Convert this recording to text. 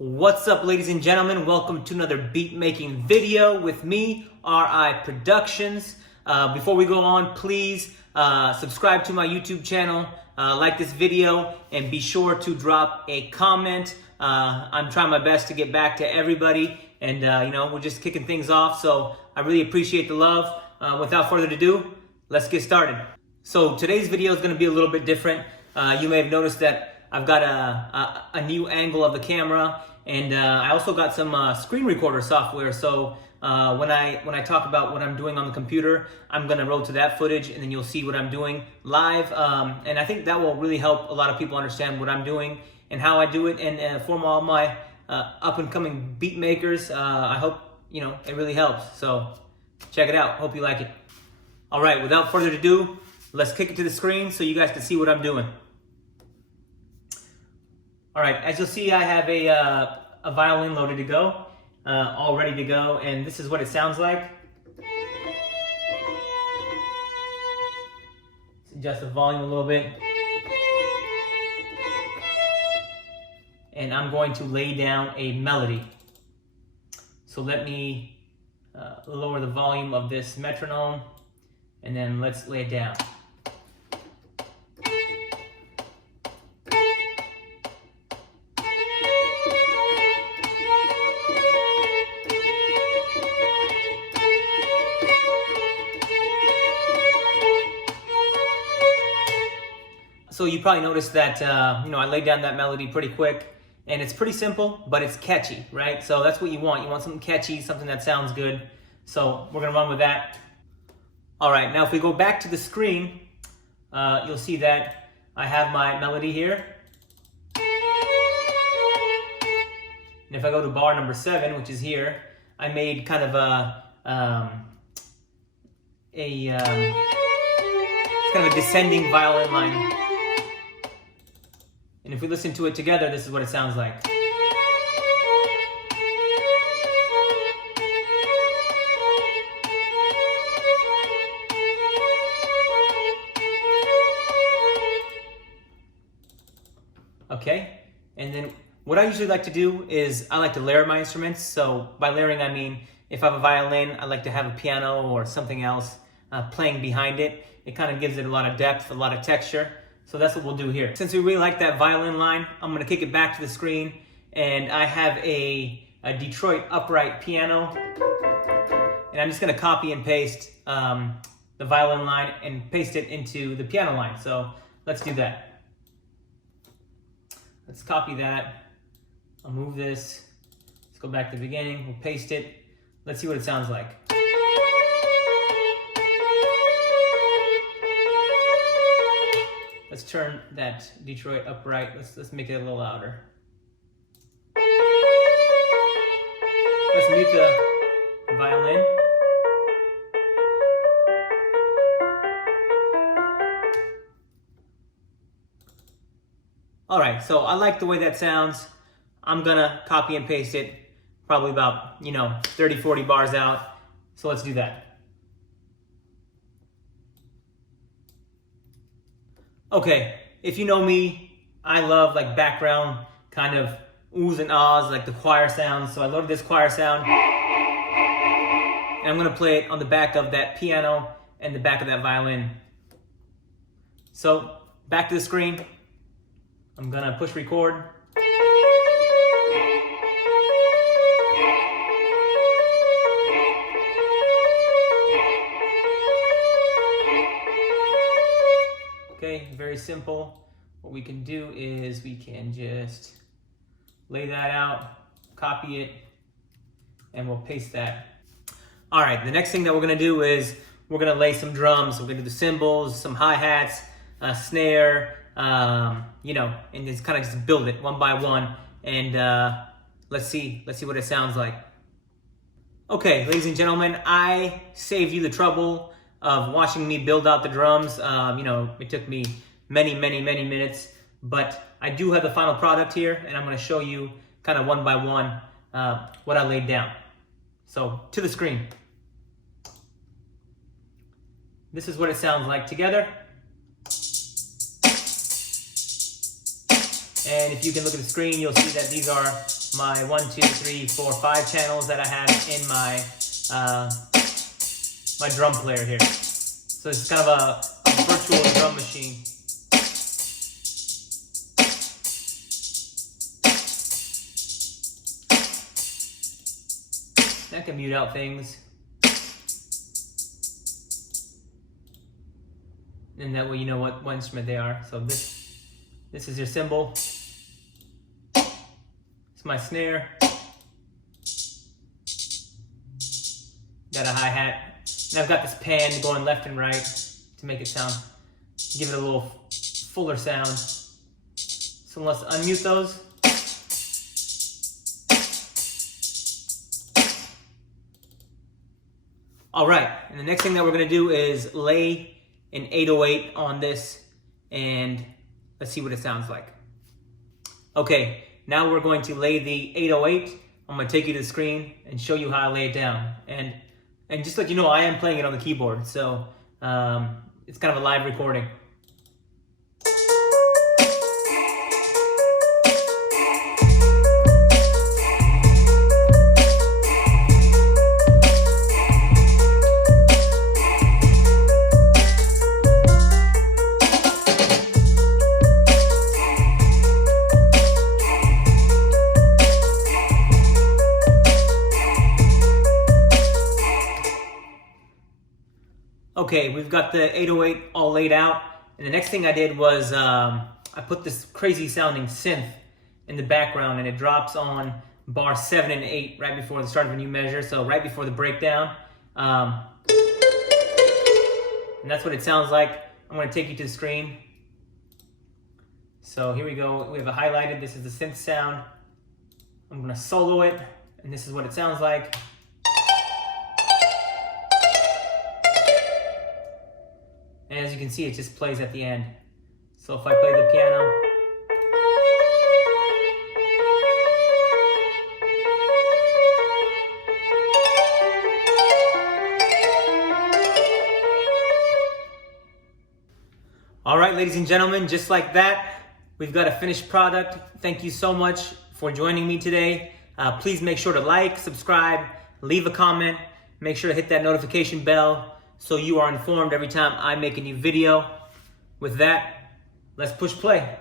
What's up, ladies and gentlemen? Welcome to another beat making video with me, RI Productions. Before we go on, please subscribe to my YouTube channel, like this video, and be sure to drop a comment. I'm trying my best to get back to everybody, and we're just kicking things off, so I really appreciate the love. Without further ado, let's get started. So today's video is going to be a little bit different. You may have noticed that I've got a new angle of the camera, and I also got some screen recorder software. So when I talk about what I'm doing on the computer, I'm gonna roll to that footage, and then you'll see what I'm doing live. And I think that will really help a lot of people understand what I'm doing and how I do it. And for all my up and coming beat makers, I hope it really helps. So check it out. Hope you like it. All right, without further ado, let's kick it to the screen so you guys can see what I'm doing. All right, as you'll see, I have a violin loaded to go, all ready to go, and this is what it sounds like. Let's adjust the volume a little bit. And I'm going to lay down a melody. So let me lower the volume of this metronome, and then let's lay it down. So you probably noticed that I laid down that melody pretty quick, and it's pretty simple, but it's catchy, right? So that's what you want. You want something catchy, something that sounds good. So we're gonna run with that. All right, now if we go back to the screen, you'll see that I have my melody here. And if I go to bar number 7, which is here, I made kind of it's kind of a descending violin line. And if we listen to it together, this is what it sounds like. Okay, and then what I usually like to do is I like to layer my instruments. So by layering, I mean if I have a violin, I like to have a piano or something else playing behind it. It kind of gives it a lot of depth, a lot of texture. So that's what we'll do here. Since we really like that violin line, I'm gonna kick it back to the screen, and I have a Detroit upright piano, and I'm just gonna copy and paste the violin line and paste it into the piano line. So let's do that. Let's copy that. I'll move this. Let's go back to the beginning. We'll paste it. Let's see what it sounds like. Let's turn that Detroit upright. Let's make it a little louder. Let's mute the violin. All right, so I like the way that sounds. I'm gonna copy and paste it, probably about 30, 40 bars out. So let's do that. Okay, if you know me, I love like background kind of oohs and ahs, like the choir sounds. So I love this choir sound. And I'm gonna play it on the back of that piano and the back of that violin. So back to the screen. I'm gonna push record. Okay, very simple. What we can do is we can just lay that out, copy it, and we'll paste that. All right, the next thing that we're gonna do is we're gonna lay some drums. We're gonna do the cymbals, some hi-hats, snare, and just kind of just build it one by one. And let's see what it sounds like. Okay, ladies and gentlemen, I saved you the trouble of watching me build out the drums. It took me many minutes, but I do have the final product here, and I'm gonna show you kind of one by one what I laid down. So to the screen. This is what it sounds like together. And if you can look at the screen, you'll see that these are my 1, 2, 3, 4, 5 channels that I have in my my drum player here. So it's kind of a virtual drum machine. I can mute out things. And that way you know what instrument they are. So this is your cymbal. It's my snare. Got a hi-hat. And I've got this pan going left and right to make it sound, give it a little fuller sound. So let's unmute those. All right, and the next thing that we're gonna do is lay an 808 on this, and let's see what it sounds like. Okay, now we're going to lay the 808. I'm gonna take you to the screen and show you how I lay it down. And just to let you know, I am playing it on the keyboard, so it's kind of a live recording. Okay, we've got the 808 all laid out, and the next thing I did was I put this crazy sounding synth in the background, and it drops on bar 7 and 8 right before the start of a new measure, so right before the breakdown. And that's what it sounds like. I'm going to take you to the screen. So here we go. We have it highlighted. This is the synth sound. I'm going to solo it, and this is what it sounds like. And as you can see, it just plays at the end. So if I play the piano. All right, ladies and gentlemen, just like that, we've got a finished product. Thank you so much for joining me today. Please make sure to like, subscribe, leave a comment, make sure to hit that notification bell so you are informed every time I make a new video. With that, let's push play.